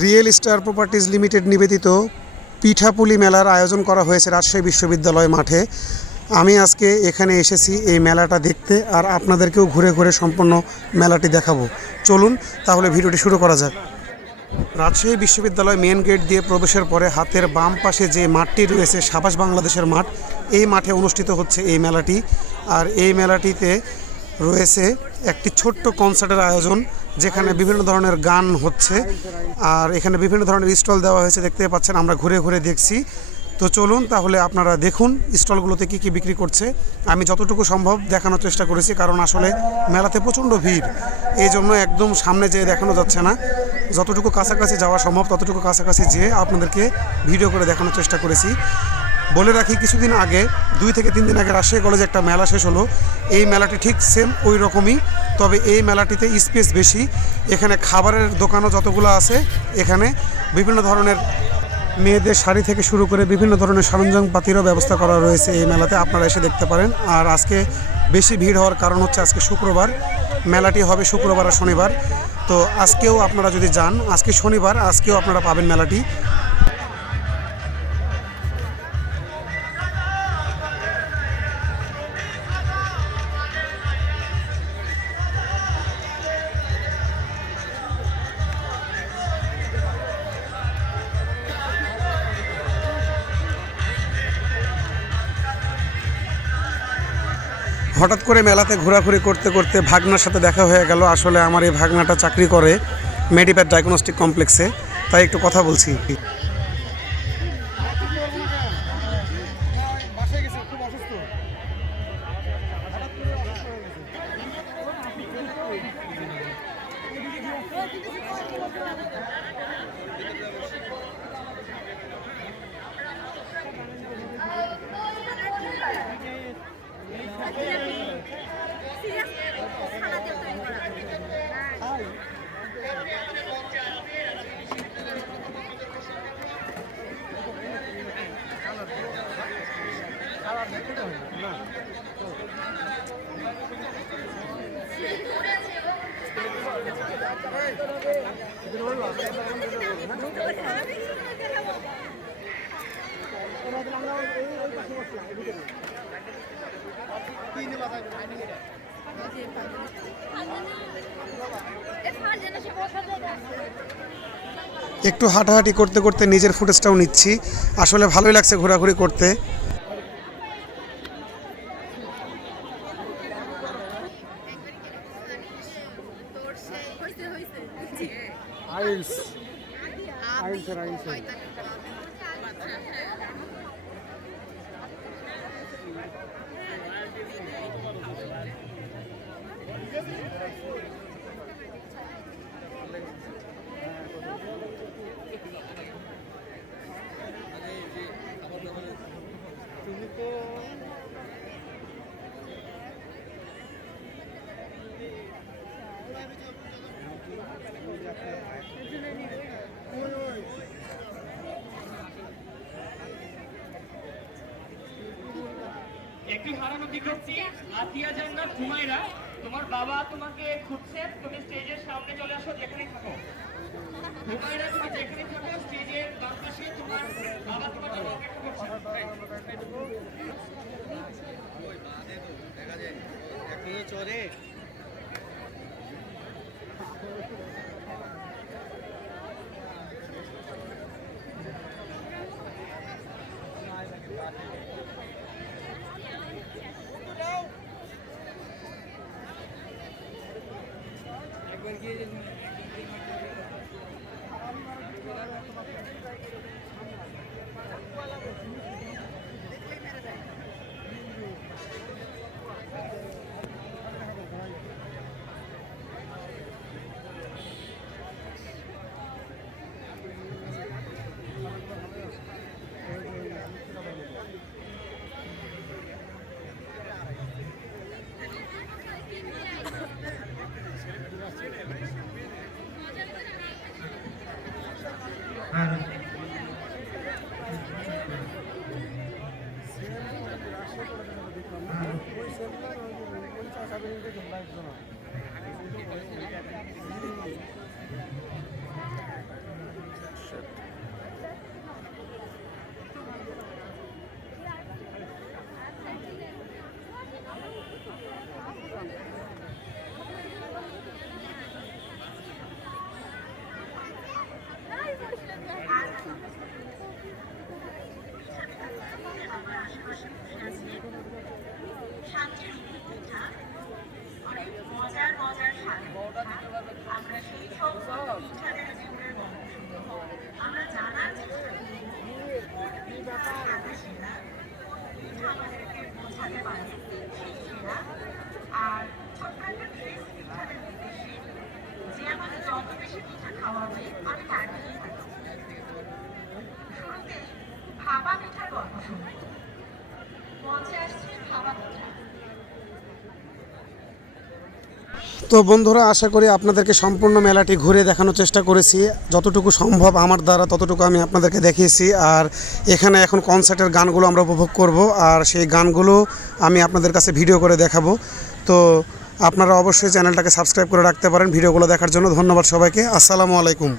Real star properties limited নিবেদিত পিঠাপুলি মেলার আয়োজন করা হয়েছে রাজশাহী বিশ্ববিদ্যালয় মাঠে। আমি আজকে এখানে এসেছি এই মেলাটা দেখতে আর আপনাদেরকেও ঘুরে ঘুরে সম্পূর্ণ মেলাটি দেখাবো। চলুন, তাহলে ভিডিওটি শুরু করা যাক। রাজশাহী বিশ্ববিদ্যালয় মেন গেট দিয়ে প্রবেশের পরে হাতের বাম পাশে যে মাঠটি রয়েছে, সাবাস বাংলাদেশের মাঠ, এই মাঠে অনুষ্ঠিত হচ্ছে এই মেলাটি। আর এই মেলাটিতে রয়েছে একটি ছোট্ট কনসার্টের আয়োজন। যেখানে বিভিন্ন ধরনের গান হচ্ছে। আর এখানে বিভিন্ন ধরনের স্টল দেওয়া হয়েছে দেখতে পাচ্ছেন, আমরা ঘুরে ঘুরে দেখছি। তো চলুন তাহলে আপনারা দেখুন স্টলগুলোতে কী কী বিক্রি করছে। আমি যতটুকু সম্ভব দেখানোর চেষ্টা করেছি, কারণ আসলে মেলাতে প্রচণ্ড ভিড়। এই জন্য একদম সামনে যেয়ে দেখানো যাচ্ছে না। যতটুকু কাছাকাছি যাওয়া সম্ভব, ততটুকু কাছাকাছি যেয়ে আপনাদেরকে ভিডিও করে দেখানোর চেষ্টা করেছি। বলে রাখি, কিছুদিন আগে, দুই থেকে তিন দিন আগে রাজশাহী কলেজে একটা মেলা শেষ হলো। এই মেলাটি ঠিক সেম ওই রকমই, তবে এই মেলাটিতে স্পেস বেশি। এখানে খাবারের দোকানও যতগুলো আছে, এখানে বিভিন্ন ধরনের মেয়েদের শাড়ি থেকে শুরু করে বিভিন্ন ধরনের সরঞ্জামপাতিরও ব্যবস্থা করা রয়েছে এই মেলাতে, আপনারা এসে দেখতে পারেন। আর আজকে বেশি ভিড় হওয়ার কারণ হচ্ছে আজকে শুক্রবার। মেলাটি হবে শুক্রবার আর শনিবার। তো আজকেও আপনারা যদি যান, আজকে শনিবার, আজকেও আপনারা পাবেন মেলাটি। হঠাৎ করে মেলাতে ঘোরাঘুরি করতে করতে ভাগনার সাথে দেখা হয়ে গেল। আসলে আমার এই ভাগনাটা চাকরি করে মেডিপ্যাথ ডায়াগনস্টিক কমপ্লেক্সে। তাই একটু কথা বলছি। একটু হাঁটাহাঁটি করতে করতে নিজের ফুটেজটাও নিচ্ছি। আসলে ভালোই লাগছে ঘোরাঘুরি করতে। আইলস। Thank আইলসের একটু হারানো বিজ্ঞপ্তি আতিয়া জান্নাত হুমায়রা তোমার বাবা তোমাকে খুঁজছে, তুমি স্টেজের সামনে চলে আসো যেখানে থাকো। তুমি থাকো, স্টেজের তোমার বাবা দেখা যায়। চলে। Gerilme. Shit. তো বন্ধুরা, আশা করি আপনাদেরকে সম্পূর্ণ মেলাটি ঘুরে দেখানোর চেষ্টা করেছি। যতটুকু সম্ভব আমার দ্বারা ততটুকু আমি আপনাদেরকে দেখিয়েছি। আর এখানে এখন কনসার্টের গানগুলো আমরা উপভোগ করব, আর সেই গানগুলো আমি আপনাদের কাছে ভিডিও করে দেখাব। তো আপনারা অবশ্যই চ্যানেলটাকে সাবস্ক্রাইব করে রাখতে পারেন ভিডিওগুলো দেখার জন্য। ধন্যবাদ সবাইকে। আসসালামু আলাইকুম।